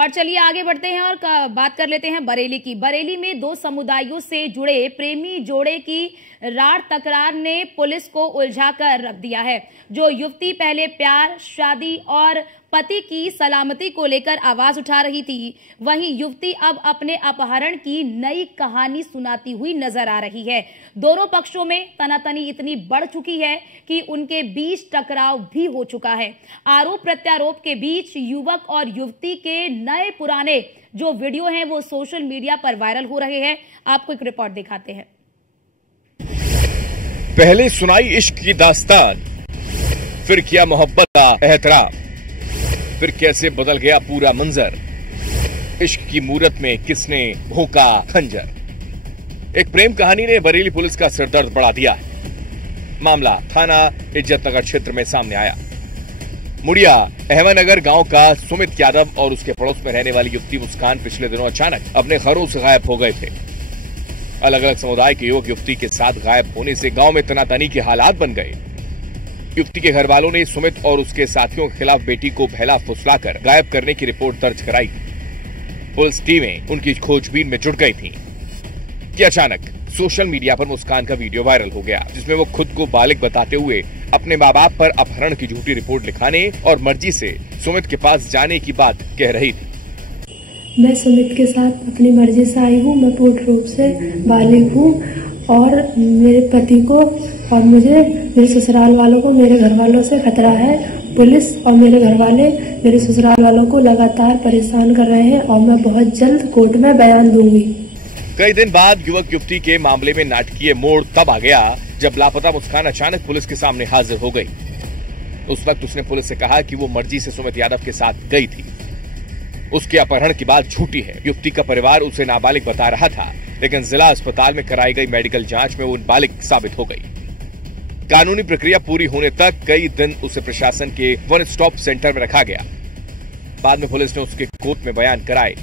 और चलिए आगे बढ़ते हैं और बात कर लेते हैं बरेली की। बरेली में दो समुदायों से जुड़े प्रेमी जोड़े की रार तकरार ने पुलिस को उलझाकर रख दिया है। जो युवती पहले प्यार, शादी और पति की सलामती को लेकर आवाज उठा रही थी, वहीं युवती अब अपने अपहरण की नई कहानी सुनाती हुई नजर आ रही है। दोनों पक्षों में तनातनी इतनी बढ़ चुकी है कि उनके बीच टकराव भी हो चुका है। आरोप प्रत्यारोप के बीच युवक और युवती के नए पुराने जो वीडियो हैं वो सोशल मीडिया पर वायरल हो रहे हैं। आपको एक रिपोर्ट दिखाते हैं। पहले सुनाई इश्क की दास्तान, फिर किया मोहब्बत का एहतराम, फिर कैसे बदल गया पूरा मंजर। इश्क की मूरत में किसने भोंका खंजर। एक प्रेम कहानी ने बरेली पुलिस का सिरदर्द बढ़ा दिया है। मामला थाना इज्जतनगर क्षेत्र में सामने आया। मुड़िया अहमदनगर गांव का सुमित यादव और उसके पड़ोस में रहने वाली युवती मुस्कान पिछले दिनों अचानक अपने घरों से गायब हो गए थे। अलग अलग समुदाय के युवक युवती के साथ गायब होने से गांव में तनातनी के हालात बन गए। युवती के घर वालों ने सुमित और उसके साथियों के खिलाफ बेटी को बहला फुसलाकर गायब करने की रिपोर्ट दर्ज कराई। पुलिस टीमें उनकी खोजबीन में जुट गई थीं कि अचानक सोशल मीडिया पर मुस्कान का वीडियो वायरल हो गया, जिसमें वो खुद को बालिग बताते हुए अपने माँ बाप पर अपहरण की झूठी रिपोर्ट लिखाने और मर्जी से सुमित के पास जाने की बात कह रही थी। मैं सुमित के साथ अपनी मर्जी से आई हूँ। मैं पूर्ण रूप से बालिग हूँ और मेरे पति को और मुझे, मेरे ससुराल वालों को, मेरे घर वालों से खतरा है। पुलिस और मेरे घर वाले मेरे ससुराल वालों को लगातार परेशान कर रहे हैं और मैं बहुत जल्द कोर्ट में बयान दूंगी। कई दिन बाद युवक युवती के मामले में नाटकीय मोड़ तब आ गया जब लापता मुस्कान अचानक पुलिस के सामने हाजिर हो गई। उस वक्त उसने पुलिस से कहा कि वो मर्जी से सुमित यादव के साथ गई थी। उसके अपहरण की बात झूठी है। युवती का परिवार उसे नाबालिग बता रहा था, लेकिन जिला अस्पताल में कराई गई मेडिकल जांच में वो नाबालिग साबित हो गई। कानूनी प्रक्रिया पूरी होने तक कई दिन उसे प्रशासन के वन स्टॉप सेंटर में रखा गया। बाद में पुलिस ने उसके कोर्ट में बयान कराए,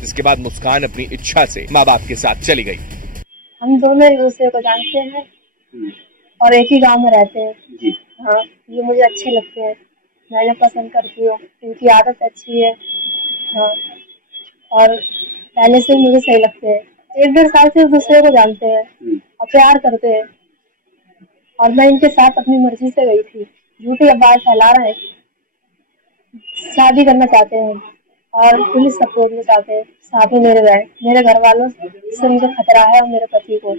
जिसके बाद मुस्कान अपनी इच्छा से माँ बाप के साथ चली गई। हम दोनों एक दूसरे को जानते हैं और एक ही गांव में रहते हैं। हाँ, ये मुझे अच्छे लगते हैं, मैं इन्हें पसंद करती हूँ, इनकी आदत अच्छी है। हाँ, और पहले से मुझे सही लगते हैं। 1-1.5 साल से एक दूसरे को जानते हैं और प्यार करते हैं और मैं इनके साथ अपनी मर्जी से गई थी। झूठी अफवाह फैला रहे हैं, शादी करना चाहते हैं और पुलिस सपोर्ट में चाहते हैं। साथ में मेरे घर वालों से मुझे खतरा है और मेरे पति को।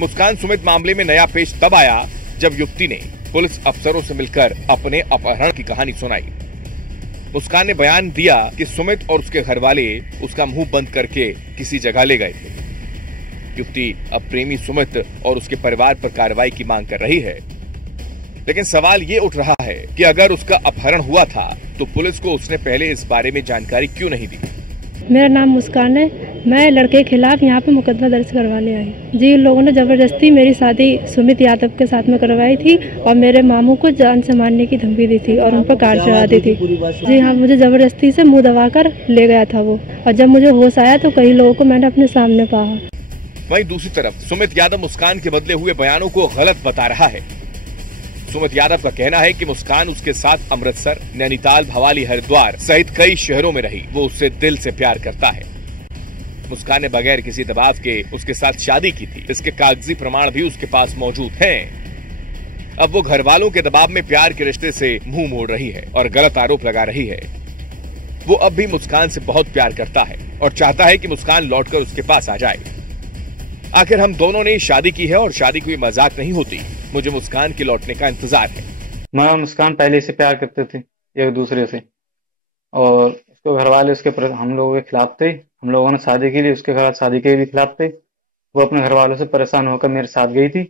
मुस्कान सुमित मामले में नया पेश तब आया जब युवती ने पुलिस अफसरों से मिलकर अपने अपहरण की कहानी सुनाई। मुस्कान ने बयान दिया कि सुमित और उसके घर वाले उसका मुंह बंद करके किसी जगह ले गए थे। युवती अब प्रेमी सुमित और उसके परिवार पर कार्रवाई की मांग कर रही है, लेकिन सवाल ये उठ रहा है कि अगर उसका अपहरण हुआ था तो पुलिस को उसने पहले इस बारे में जानकारी क्यों नहीं दी। मेरा नाम मुस्कान है। मैं लड़के के खिलाफ यहाँ पे मुकदमा दर्ज करवाने आई। जी, उन लोगों ने जबरदस्ती मेरी शादी सुमित यादव के साथ में करवाई थी और मेरे मामू को जान से मारने की धमकी दी थी और उन पर कार चढ़ा दी थी। जी हाँ, मुझे जबरदस्ती से मुंह दबाकर ले गया था वो, और जब मुझे होश आया तो कई लोगों को मैंने अपने सामने पाया। वहीं दूसरी तरफ सुमित यादव मुस्कान के बदले हुए बयानों को गलत बता रहा है। सुमित यादव का कहना है कि मुस्कान उसके साथ अमृतसर, नैनीताल, भवाली, हरिद्वार सहित कई शहरों में रही। वो उससे दिल से प्यार करता है। मुस्कान ने बगैर किसी दबाव के उसके साथ शादी की थी। इसके कागजी प्रमाण भी उसके पास मौजूद हैं। अब वो घर वालों के दबाव में प्यार के रिश्ते से मुंह मोड़ रही है और गलत आरोप लगा रही है। वो अब भी मुस्कान से बहुत प्यार करता है और चाहता है कि मुस्कान लौटकर उसके पास आ जाए। आखिर हम दोनों ने शादी की है और शादी कोई मजाक नहीं होती। मुझे मुस्कान के लौटने का इंतजार है। मैं और मुस्कान पहले से प्यार करते थे एक दूसरे से, और उसको घर वाले उसके हम लोगों के खिलाफ थे। हम लोगों ने शादी के लिए उसके घर शादी के भी खिलाफ थे। वो अपने घर वालों से परेशान होकर मेरे साथ गई थी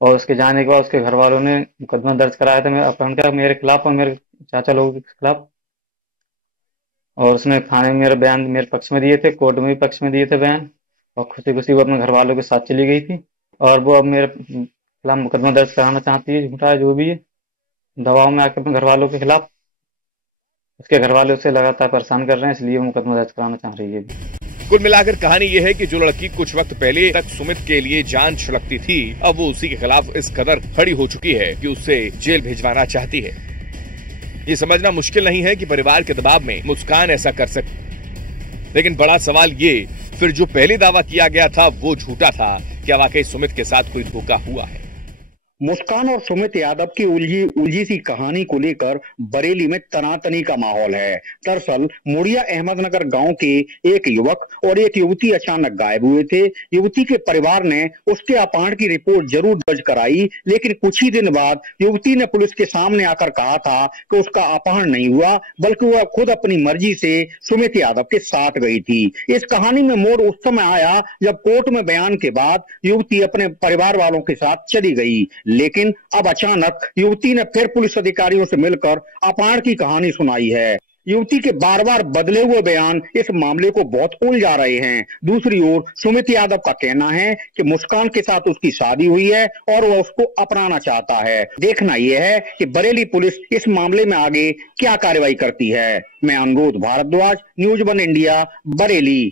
और उसके जाने के बाद उसके घर वालों ने मुकदमा दर्ज कराया था मेरे अपहरण का, मेरे खिलाफ और मेरे चाचा लोगों के खिलाफ। और उसने थाने में मेरा बयान मेरे पक्ष में दिए थे, कोर्ट में भी पक्ष में दिए थे बयान, और खुशी खुशी वो अपने घर वालों के साथ चली गई थी। और वो अब मेरे खिलाफ मुकदमा दर्ज कराना चाहती है, झूठा जो भी है, दबाव में आकर अपने घर वालों के खिलाफ। उसके घर वाले उसे लगातार परेशान कर रहे हैं, इसलिए वो मुकदमा दर्ज कराना चाह रही है। कुल मिलाकर कहानी यह है कि जो लड़की कुछ वक्त पहले तक सुमित के लिए जान छिड़कती थी, अब वो उसी के खिलाफ इस कदर खड़ी हो चुकी है कि उसे जेल भिजवाना चाहती है। ये समझना मुश्किल नहीं है कि परिवार के दबाव में मुस्कान ऐसा कर सकती, लेकिन बड़ा सवाल ये, फिर जो पहले दावा किया गया था वो झूठा था। क्या वाकई सुमित के साथ कोई धोखा हुआ है? मुस्कान और सुमित यादव की उलझी सी कहानी को लेकर बरेली में तनातनी का माहौल है। दरअसल मुड़िया अहमदनगर गांव के एक युवक और एक युवती अचानक गायब हुए थे। युवती के परिवार ने उसके अपहरण की रिपोर्ट जरूर दर्ज कराई, लेकिन कुछ ही दिन बाद युवती ने पुलिस के सामने आकर कहा था कि उसका अपहरण नहीं हुआ, बल्कि वह खुद अपनी मर्जी से सुमित यादव के साथ गई थी। इस कहानी में मोड़ उस समय आया जब कोर्ट में बयान के बाद युवती अपने परिवार वालों के साथ चली गई, लेकिन अब अचानक युवती ने फिर पुलिस अधिकारियों से मिलकर अपहरण की कहानी सुनाई है। युवती के बार बार बदले हुए बयान इस मामले को बहुत उलझा रहे हैं। दूसरी ओर सुमित यादव का कहना है कि मुस्कान के साथ उसकी शादी हुई है और वह उसको अपनाना चाहता है। देखना यह है कि बरेली पुलिस इस मामले में आगे क्या कार्रवाई करती है। मैं अनुरोध भारद्वाज, न्यूज़ 1 इंडिया, बरेली।